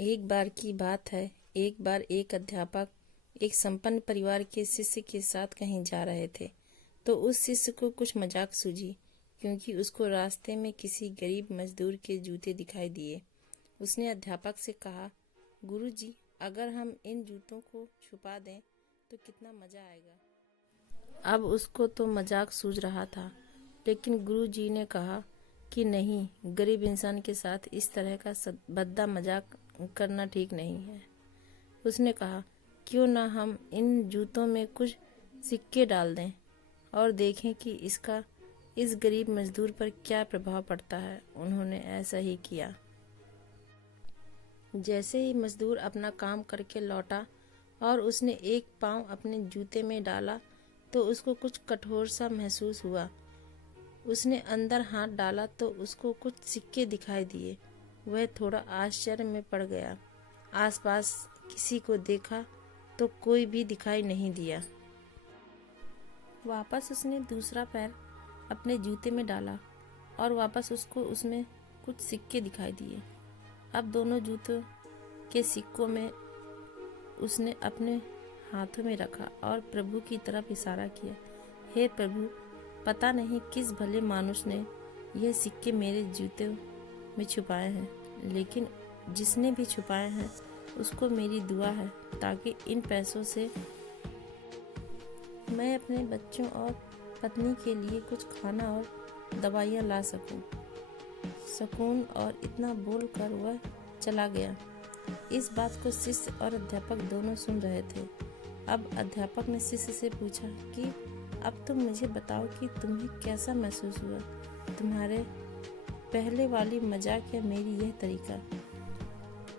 एक बार की बात है, एक बार एक अध्यापक एक संपन्न परिवार के शिष्य के साथ कहीं जा रहे थे, तो उस शिष्य को कुछ मजाक सूझी, क्योंकि उसको रास्ते में किसी गरीब मजदूर के जूते दिखाई दिए। उसने अध्यापक से कहा, गुरुजी, अगर हम इन जूतों को छुपा दें तो कितना मजा आएगा। अब उसको तो मजाक सूझ रहा था, लेकिन गुरुजी ने कहा कि नहीं, गरीब इंसान के साथ इस तरह का भद्दा मजाक करना ठीक नहीं है। उसने कहा, क्यों ना हम इन जूतों में कुछ सिक्के डाल दें और देखें कि इसका इस गरीब मजदूर पर क्या प्रभाव पड़ता है। उन्होंने ऐसा ही किया। जैसे ही मजदूर अपना काम करके लौटा और उसने एक पाँव अपने जूते में डाला तो उसको कुछ कठोर सा महसूस हुआ। उसने अंदर हाथ डाला तो उसको कुछ सिक्के दिखाई दिए। वह थोड़ा आश्चर्य में पड़ गया। आसपास किसी को देखा तो कोई भी दिखाई नहीं दिया। वापस उसने दूसरा पैर अपने जूते में डाला और वापस उसको उसमें कुछ सिक्के दिखाई दिए। अब दोनों जूतों के सिक्कों में उसने अपने हाथों में रखा और प्रभु की तरफ इशारा किया, हे प्रभु, पता नहीं किस भले मानुष ने यह सिक्के मेरे जूते में छुपाए हैं, लेकिन जिसने भी छुपाए हैं उसको मेरी दुआ है ताकि इन पैसों से मैं अपने बच्चों और पत्नी के लिए कुछ खाना और दवाइयाँ ला सकूं। और इतना बोलकर वह चला गया। इस बात को शिष्य और अध्यापक दोनों सुन रहे थे। अब अध्यापक ने शिष्य से पूछा कि अब तुम मुझे बताओ कि तुम्हें कैसा महसूस हुआ, तुम्हारे पहले वाली मजाक या मेरी यह तरीका।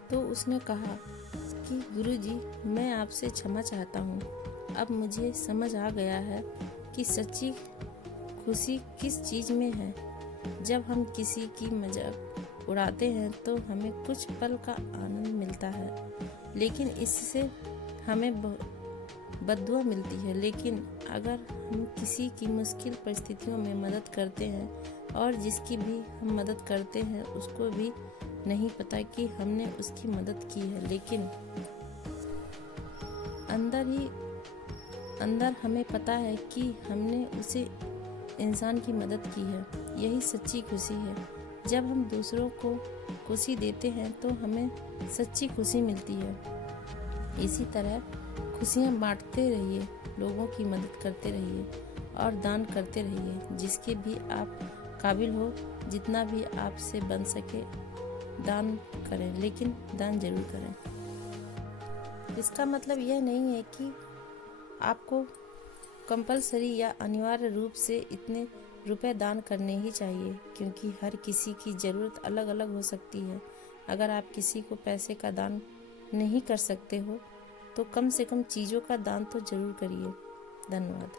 तो उसने कहा कि गुरुजी, मैं आपसे क्षमा चाहता हूँ। अब मुझे समझ आ गया है कि सच्ची खुशी किस चीज़ में है। जब हम किसी की मजाक उड़ाते हैं तो हमें कुछ पल का आनंद मिलता है, लेकिन इससे हमें बद्दुआ मिलती है। लेकिन अगर हम किसी की मुश्किल परिस्थितियों में मदद करते हैं और जिसकी भी हम मदद करते हैं उसको भी नहीं पता कि हमने उसकी मदद की है, लेकिन अंदर हमें पता है कि हमने उसे इंसान की मदद की है। यही सच्ची खुशी है। जब हम दूसरों को खुशी देते हैं तो हमें सच्ची खुशी मिलती है। इसी तरह खुशियाँ बांटते रहिए, लोगों की मदद करते रहिए और दान करते रहिए। जिसके भी आप काबिल हो, जितना भी आपसे बन सके दान करें, लेकिन दान जरूर करें। इसका मतलब यह नहीं है कि आपको कंपलसरी या अनिवार्य रूप से इतने रुपए दान करने ही चाहिए, क्योंकि हर किसी की ज़रूरत अलग अलग हो सकती है। अगर आप किसी को पैसे का दान नहीं कर सकते हो तो कम से कम चीज़ों का दान तो ज़रूर करिए। धन्यवाद।